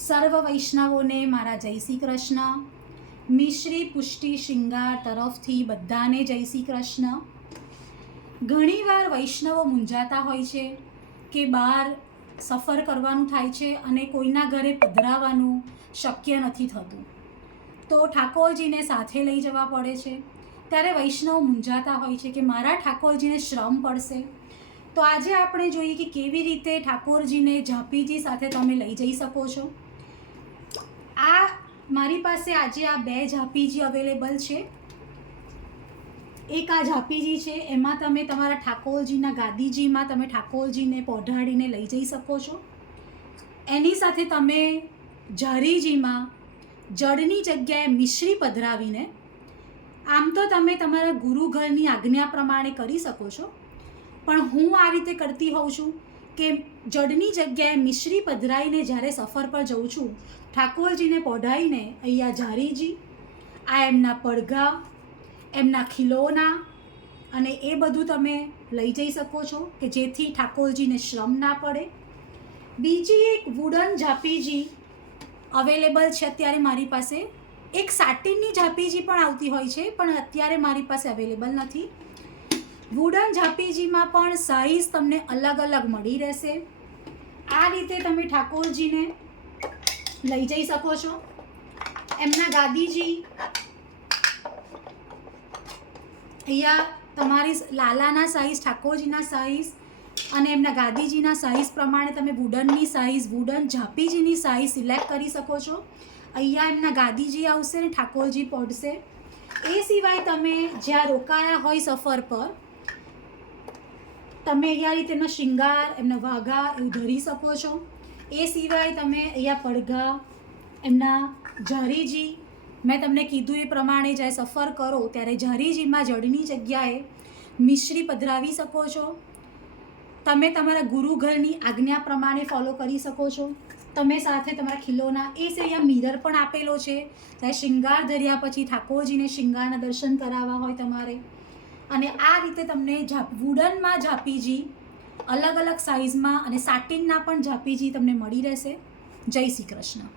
સર્વ વૈષ્ણવોને મારા જય શ્રી કૃષ્ણ. મિશ્રી પુષ્ટિ શૃંગાર તરફથી બધાને જય શ્રી કૃષ્ણ. ઘણીવાર વૈષ્ણવો મૂંઝાતા હોય છે કે બહાર સફર કરવાનું થાય છે અને કોઈના ઘરે પધરાવાનું શક્ય નથી થતું, તો ઠાકોરજીને સાથે લઈ જવા પડે છે. ત્યારે વૈષ્ણવ મૂંઝાતા હોય છે કે મારા ઠાકોરજીને શ્રમ પડશે. તો આજે આપણે જોઈએ કે કેવી રીતે ઠાકોરજીને ઝાંપીજી સાથે તમે લઈ જઈ શકો છો. આ મારી પાસે આજે આ 2 ઝાંપીજી અવેલેબલ છે. એક આ ઝાંપીજી છે, એમાં તમે તમારા ઠાકોરજીના ગાદીજીમાં તમે ઠાકોરજીને પોઢાડીને લઈ જઈ શકો છો. એની સાથે તમે ઝારીજીમાં જળની જગ્યાએ મિશ્રી પધરાવીને, આમ તો તમે તમારા ગુરુઘરની આજ્ઞા પ્રમાણે કરી શકો છો, પણ હું આ રીતે કરતી હોઉં છું કે જળની જગ્યાએ મિશ્રી પધરાઈને જ્યારે સફર પર જઉં છું, ઠાકોરજીને પોઢાઈને અહીંયા ઝારીજી, આ એમના પડઘા, એમના ખીલોના અને એ બધું તમે લઈ જઈ શકો છો કે જેથી ઠાકોરજીને શ્રમ ના પડે. બીજી એક વુડન ઝાંપીજી અવેલેબલ છે અત્યારે મારી પાસે. એક સાટિનની ઝાંપીજી પણ આવતી હોય છે, પણ અત્યારે મારી પાસે અવેલેબલ નથી. વુડન ઝાંપીજીમાં પણ સાઇઝ તમને અલગ અલગ મળી રહેશે. આ રીતે તમે ઠાકોરજીને લઈ જઈ શકો છો. એમના ગાદીજી અહીંયા તમારી લાલાના સાઇઝ, ઠાકોરજીના સાઇઝ અને એમના ગાદીજીના સાઇઝ પ્રમાણે તમે વુડનની સાઇઝ, વુડન ઝાંપીજીની સાઇઝ સિલેક્ટ કરી શકો છો. અહીંયા એમના ગાદીજી આવશે ને ઠાકોરજી પડશે. એ સિવાય તમે જ્યાં રોકાયા હોય સફર પર, તમે અહીંયા રીતે એમના શૃંગાર, એમના વાઘા એવું ધરી શકો છો. એ સિવાય તમે અહીંયા પડઘા, એમના ઝારીજી, મેં તમને કીધું એ પ્રમાણે જ્યારે સફર કરો ત્યારે ઝારીજીમાં જળની જગ્યાએ મિશ્રી પધરાવી શકો છો. તમે તમારા ગુરુઘરની આજ્ઞા પ્રમાણે ફોલો કરી શકો છો. તમે સાથે તમારા ખીલોના, એ છે અહીંયા મિરર પણ આપેલો છે. ત્યારે શૃંગાર ધર્યા પછી ઠાકોરજીને શૃંગારના દર્શન કરાવવા હોય તમારે, અને આ રીતે તમને વુડનમાં ઝાંપીજી અલગ અલગ સાઇઝમાં અને સાટિનના પણ ઝાંપીજી તમને મળી રહેશે. જય શ્રી કૃષ્ણ.